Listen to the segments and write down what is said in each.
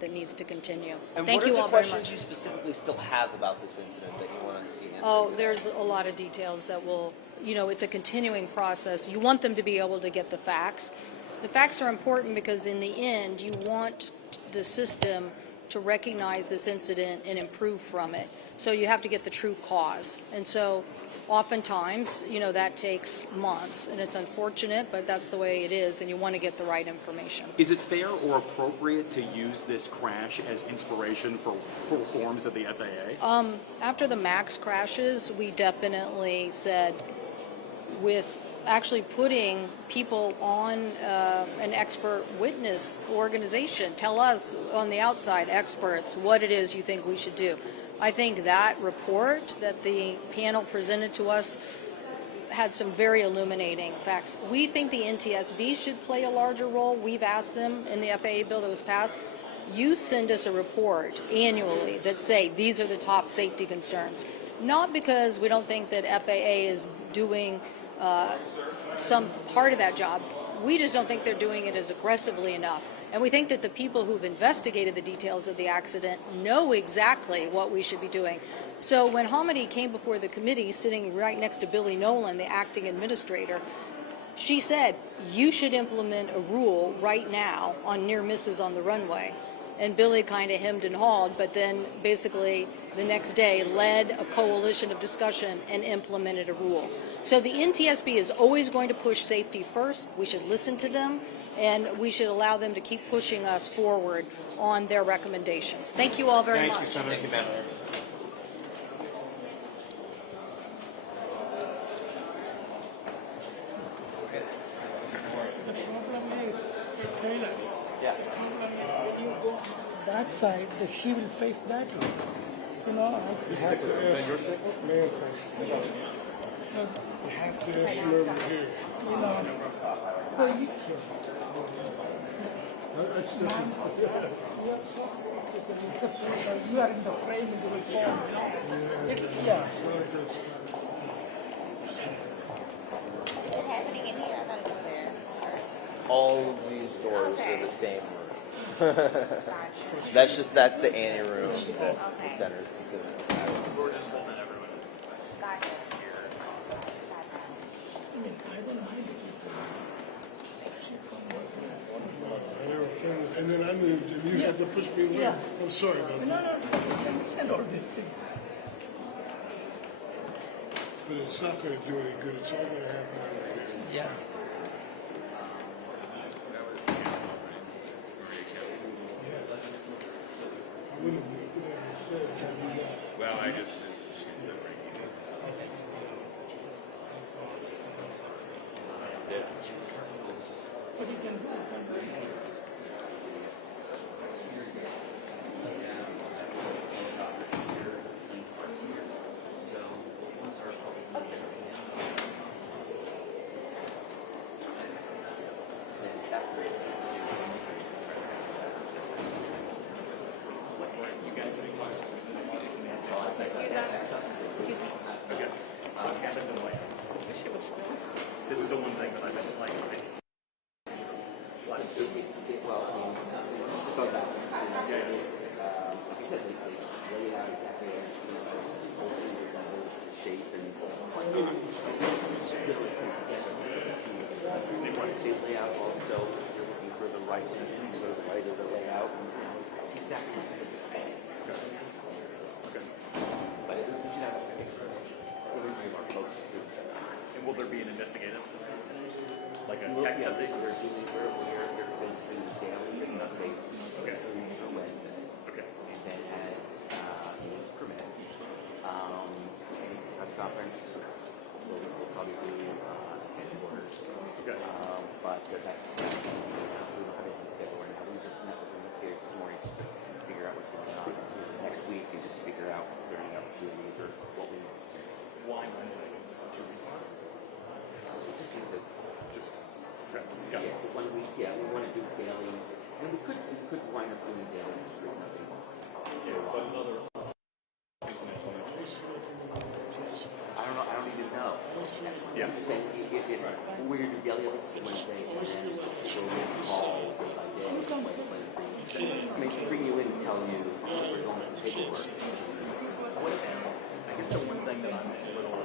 incident that needs to continue. And Thank you all what are very the questions much. you specifically still have about this incident that you want to see answers? Oh, there's a lot of details that will, it's a continuing process. You want them to be able to get the facts. The facts are important because in the end, you want the system to recognize this incident and improve from it. So you have to get the true cause. And so oftentimes, that takes months, and it's unfortunate, but that's the way it is, and you want to get the right information. Is it fair or appropriate to use this crash as inspiration for reforms of the FAA? After the MAX crashes, we definitely said, with actually putting people on an expert witness organization, tell us on the outside, experts, what it is you think we should do. I think that report that the panel presented to us had some very illuminating facts. We think the NTSB should play a larger role. We've asked them in the FAA bill that was passed, you send us a report annually that say these are the top safety concerns. Not because we don't think that FAA is doing some part of that job. We just don't think they're doing it as aggressively enough. And we think that the people who've investigated the details of the accident know exactly what we should be doing. So when Hamidi came before the committee, sitting right next to Billy Nolan, the acting administrator, she said, you should implement a rule right now on near misses on the runway. And Billy kind of hemmed and hawed, but then basically the next day led a coalition of discussion and implemented a rule. So the NTSB is always going to push safety first. We should listen to them, and we should allow them to keep pushing us forward on their recommendations. Thank you all very much. Thank you, Senator. Yeah. That side, she will face that way. You have to ask, you have to ask him over here. So that's different. You are in the frame and you will fall. Yeah. What's happening in here? I gotta go there. All of these doors are the same room. That's the Annie room that the center's considered. We're just holding everyone. Gotcha. And then I moved, and you had to push me away. Yeah. I'm sorry about that. No, I understand all these things. But it's not going to do any good. It's all going to happen over here. Yeah. I wouldn't have said that. Well, I just. What you can do. This is the one thing that I've been like. Well, I mean, go back. Like I said, they lay it out exactly the shape and they lay out also, you're looking for the right, you go to the right of the layout. Exactly. Okay. But it should have a picture. Our folks do. And will there be an investigative? Like a Well, text yeah, update? we're doing daily updates. Okay. For Wednesday. Okay. And then as news permits, press conference, we'll probably do headquarters. Okay. But that's we don't have anything scheduled right now. We just met with investigators this morning just to figure out what's going on next week and just figure out if there are any opportunities or what we want. Why Wednesday? Because it's not 2 weeks. Just need to Just. Okay. Got it. 1 week, yeah, we want to do daily, and we could wind up doing daily street updates. Yeah, but another. I don't even know. Yeah. I'm just saying, if we're going to do daily updates Wednesday, and then we'll call day by day. I mean, bring you tell you we're going through paperwork. I guess the one thing that I'm a little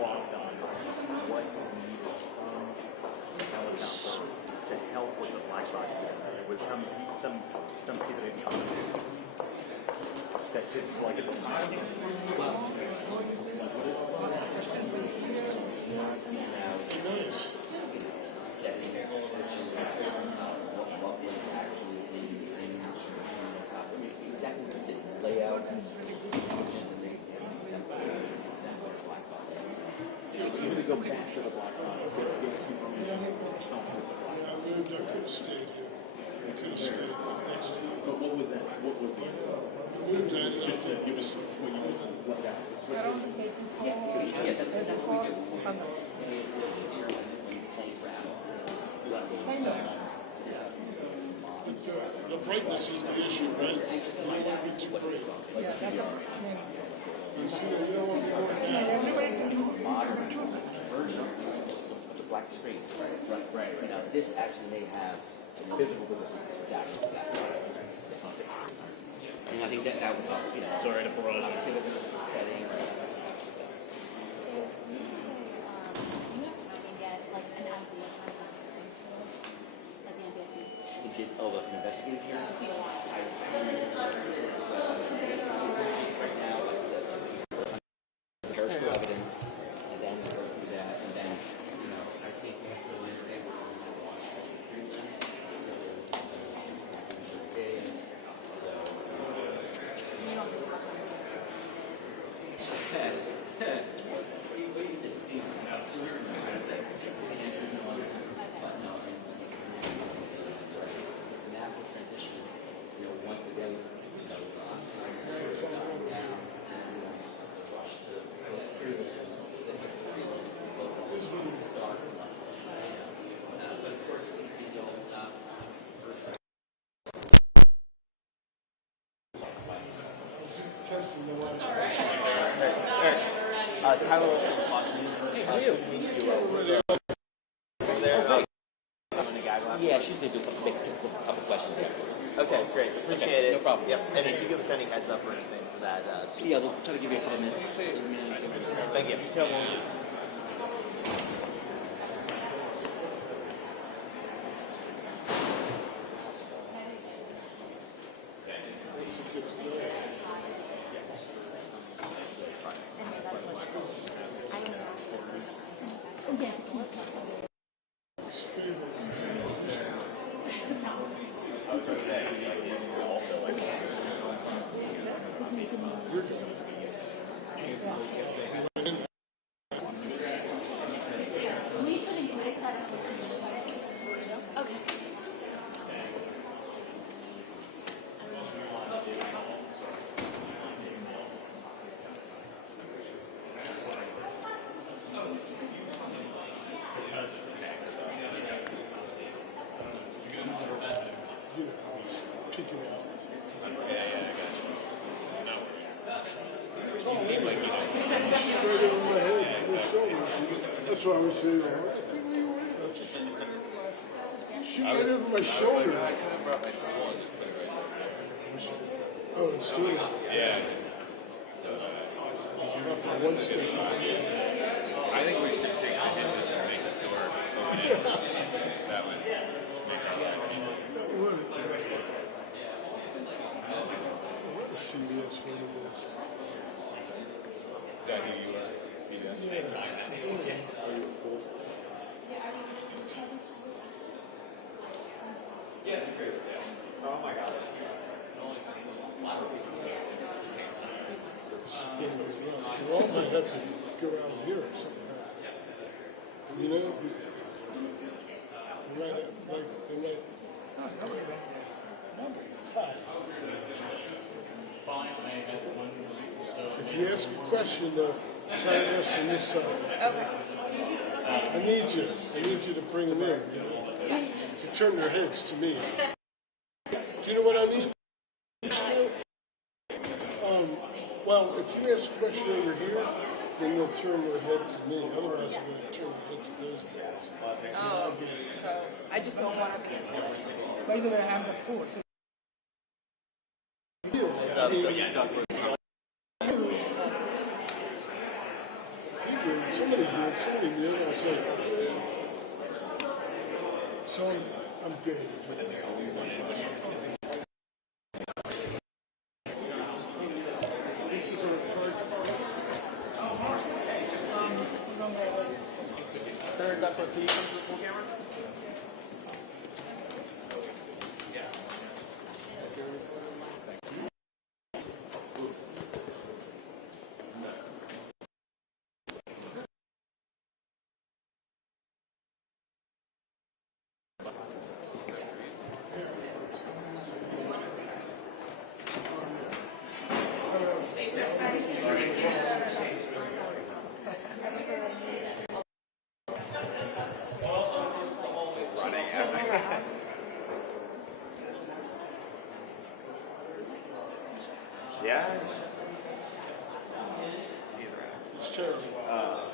lost on is what is needed from the helicopter to help with the black box. There was some piece of economy that didn't like at the time. Well, setting switches, what was actually in the helicopter, exactly what the layout, switches, and they If you to go back to the black box, I could have stayed here. I could have stayed next to you. but what was that? What was the just to give us what you just left out? Yeah, that's what we do. It's easier when you play for Apple. The brightness is the issue, right? You don't want to be too bright. Modern version of the black screen. Right. Now this actually may have physical exactly that. And I think that would help, you know. Sorry to bore you. Obviously with the setting. An investigative hearing. Right now, like I said, comparison evidence, and then go through that, and then, you know, I think Wednesday we're going to watch days. So, what do you think? Sooner than that. But no, the natural transition, you know, once again, you know, dying down, and rush to those periods, dark months. But of course, we see the old Tyler was from Fox News. Hey, how are you? Over there. yeah, she's going to do a couple questions afterwards. Okay, great. Appreciate it. No problem. Yep. And if you give us any heads up or anything for that. Yeah, we'll try to give you a couple minutes. Thank you. That's why I was saying, shoot right over my shoulder. I could have brought my stool and just put it right there. Oh, it's doing it. Yeah. One step. I think we should take the hit and make the store open it. That would make our lives easier. That would. What was CBS one of those? Is that who you are? CBS? Oh my God. You all might have to go around here or something. You know? They might. If you ask a question, though, try to ask from this side. Okay. I need you to bring them in. You know? To turn their heads to me. Do you know what I mean? Well, if you ask a question over here, then they'll turn their head to me. Otherwise, they're going to turn their head to those guys. Oh, so I just don't want to be. By the way, I have the food. up Douglas. Somebody did, I said, so I'm Dave. This is our card. Senator Douglas, can you come to the full camera? Yeah. It's terrible.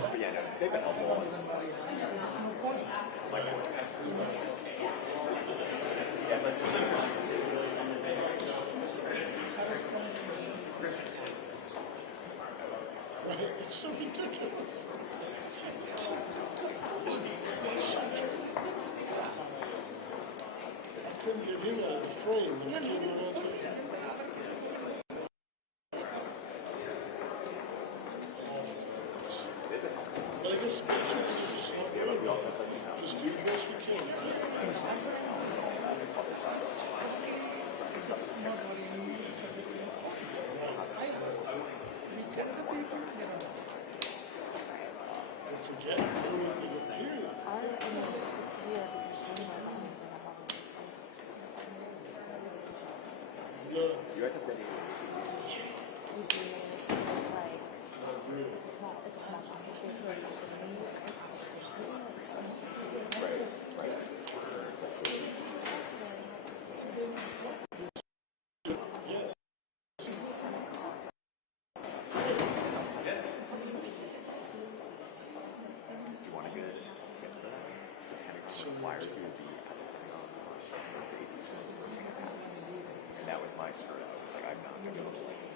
But yeah, no, they've been helpful. It's just like yeah, it's like It's so ridiculous. I couldn't get him out of the frame. He came around to but I guess just do the best we can. Forget it. you guys have been you want a good tip for that? The Pentagon required you to be at the Pentagon for a certain days for change hats. And that was my skirt. I was like, I'm not going to go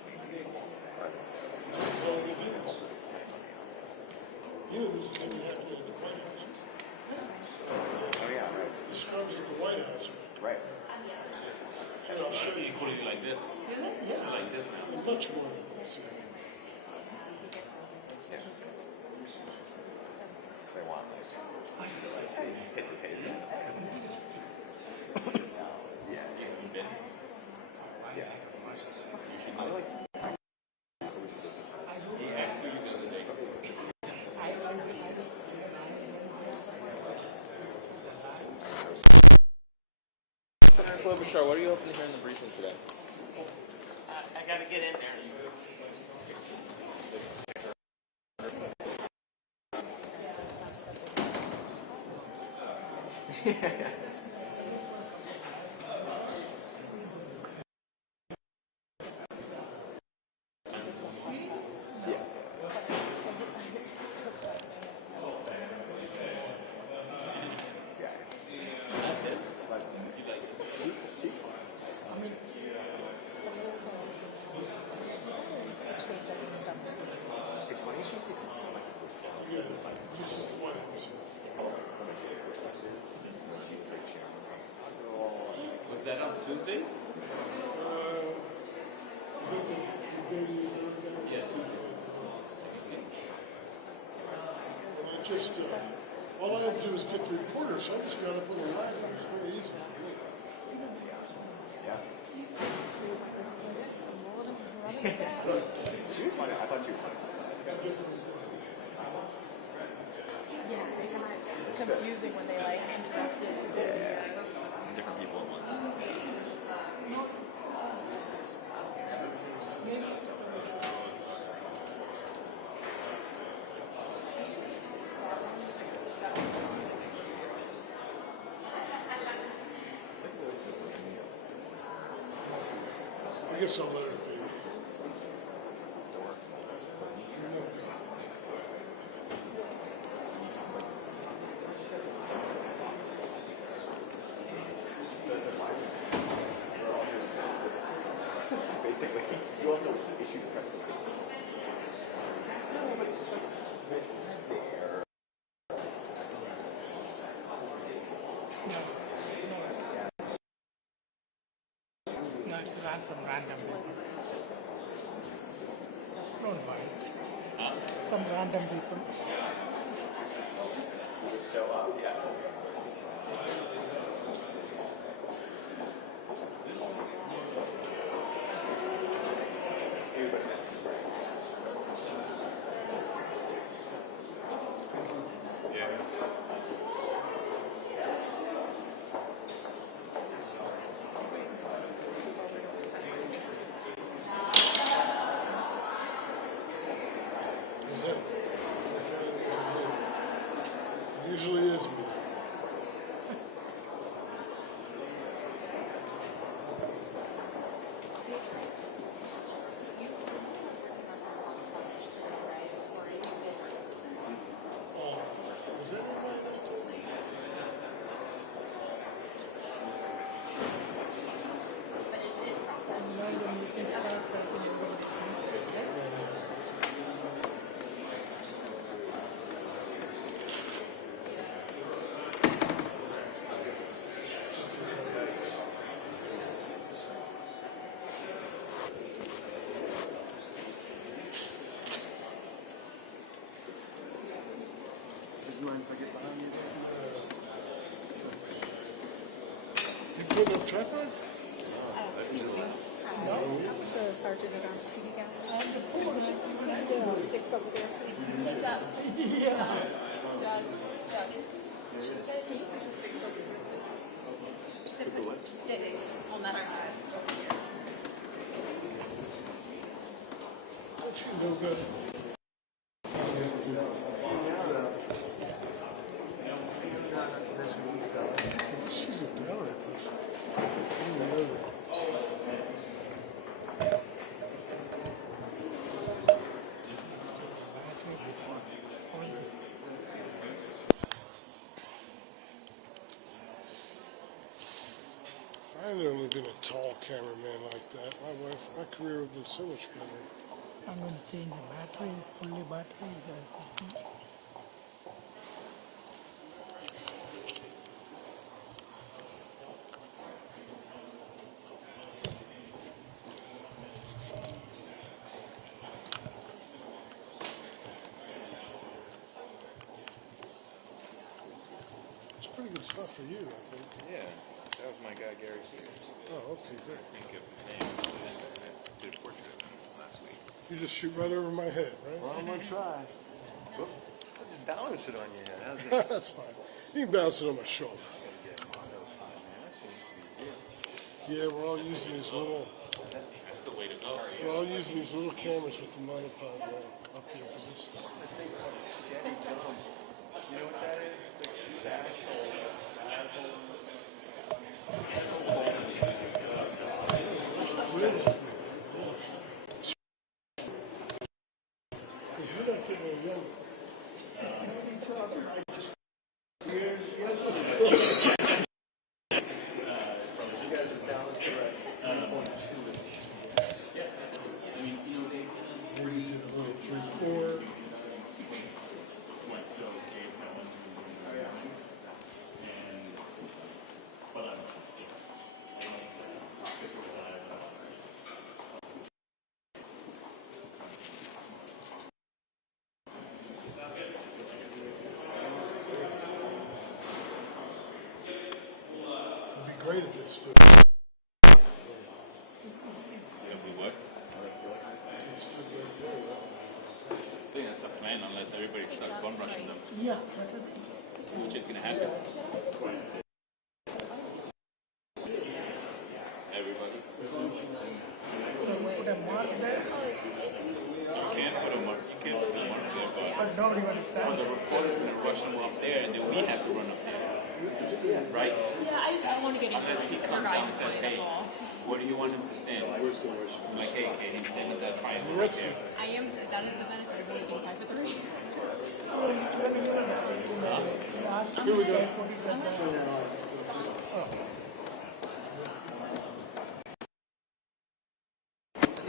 maintain a long presence there. So we do this. You know, this is going to happen at the White House. Oh yeah, right. The scrubs at the White House. Right. And I'll show you. Put it like this. Like this now. Much more than this. They want like hit the pavement. Yeah. Yeah. I like. I was so surprised. He asked me the other day. Senator Klobuchar, what are you hoping to hear in the briefing today? I gotta get in there. She's fine. It's funny she's become like a push This is the White House. she was like sharing Trump's girl. Was that on Tuesday? Is that the baby you heard about? Yeah, Tuesday. And I just, all I have to do is get the reporter, so I just got up on the ladder. It's very easy for me. Yeah. She was funny. I thought she was funny. Yeah, it got confusing when they like interrupted to do Different people at once. I guess I'll let her be. Like you also issued a press release. No, but it's just like it's the air. No, it's some random. Don't worry. Some random people. Show up, yeah. Is it? It usually is me. Is it? And now the meeting starts, I think everybody cancels, right? You put a tripod? Excuse me. No, the sergeant at arms TV guy. The sticks over there. What's up? Yeah. Doug. She said you put the sticks over there. She said put sticks on that side. Don't you know better? She's a gallery person. I didn't know that. If I had only been a tall cameraman like that, my career would have been so much better. I'm going to change the battery, fully battery. It's a pretty good spot for you, I think. Yeah, that was my guy Gary Sears. Oh, okay, I great. think of his name. I did a portrait of him last week. You just shoot right over my head, right? Well, I'm gonna try. Whoop. Just balance it on your head. How's that? That's fine. You can bounce it on my shoulder. Get a monopod, man. That seems to be real. Yeah, we're all using these little. That's the way to go. We're all using these little cameras with the monopod up here for this. I think about a steady gum. You know what that is? It's like a sash hole, fat hole. Really? You're not getting any younger. What are you talking about? I just years you guys are down to right. I mean, you know, they Three, 4. went so Dave got one and but I'm still. It'd be great if it stood. If we would. It stood right there. I think that's the plan unless everybody starts bum rushing them, Yeah, that's the thing. which is going to happen. Everybody. Put a mark there, You can't put a mark. You can't put a mark there, but nobody will but stand. the reporter's going to rush them up there, and then we have to run up there, right? Yeah, I don't want to get Unless he comes down and says, "Hey, where do you want him to stand?" I'm like, "Hey, okay, he's standing at that triangle right there." I am, that is the benefit of being inside with the reason. Ask him Here we to go. put it at the-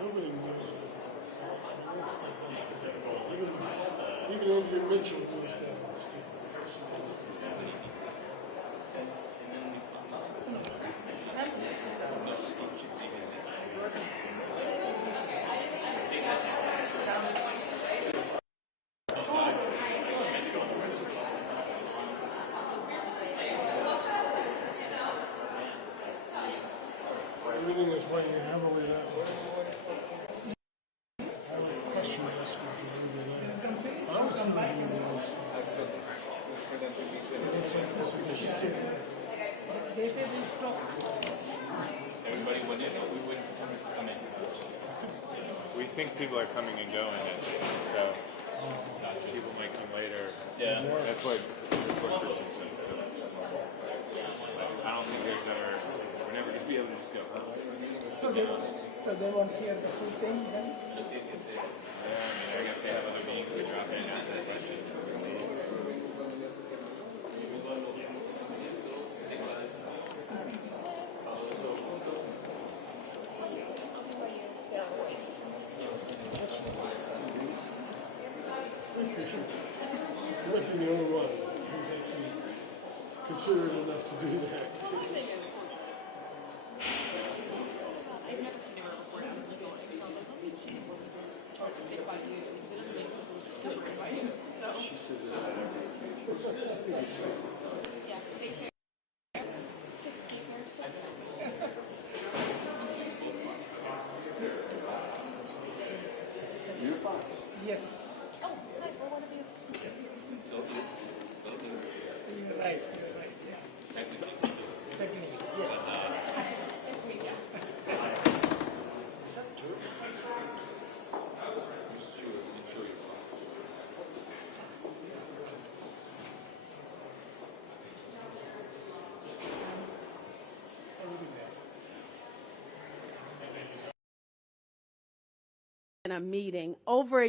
Nobody knows it. Even Andrew Mitchell knows that. Everything is weighing heavily that way. I have a question to ask you if you leave it in. I was thinking you was. That's so for them to be It's a They said we Everybody went in, or we waiting for somebody to come in? We think people are coming and going, so people might come later. Yeah. That's what Christian says. I don't think there's ever, we're never going to be able to just go. so they won't hear the full thing then? Yeah, I mean, I guess they have other meetings we drop in after the question. You might be the only one who's actually considerate enough to do that. I've never seen her report out of the building, so I was like, let me just try to stick by you, because it doesn't make sense to separate by you, so. She said that. Yeah, take care. You're fine. Yes. Oh, hi, well, what have you? You're right, yeah. Technically, yes. Is that true? In a meeting over a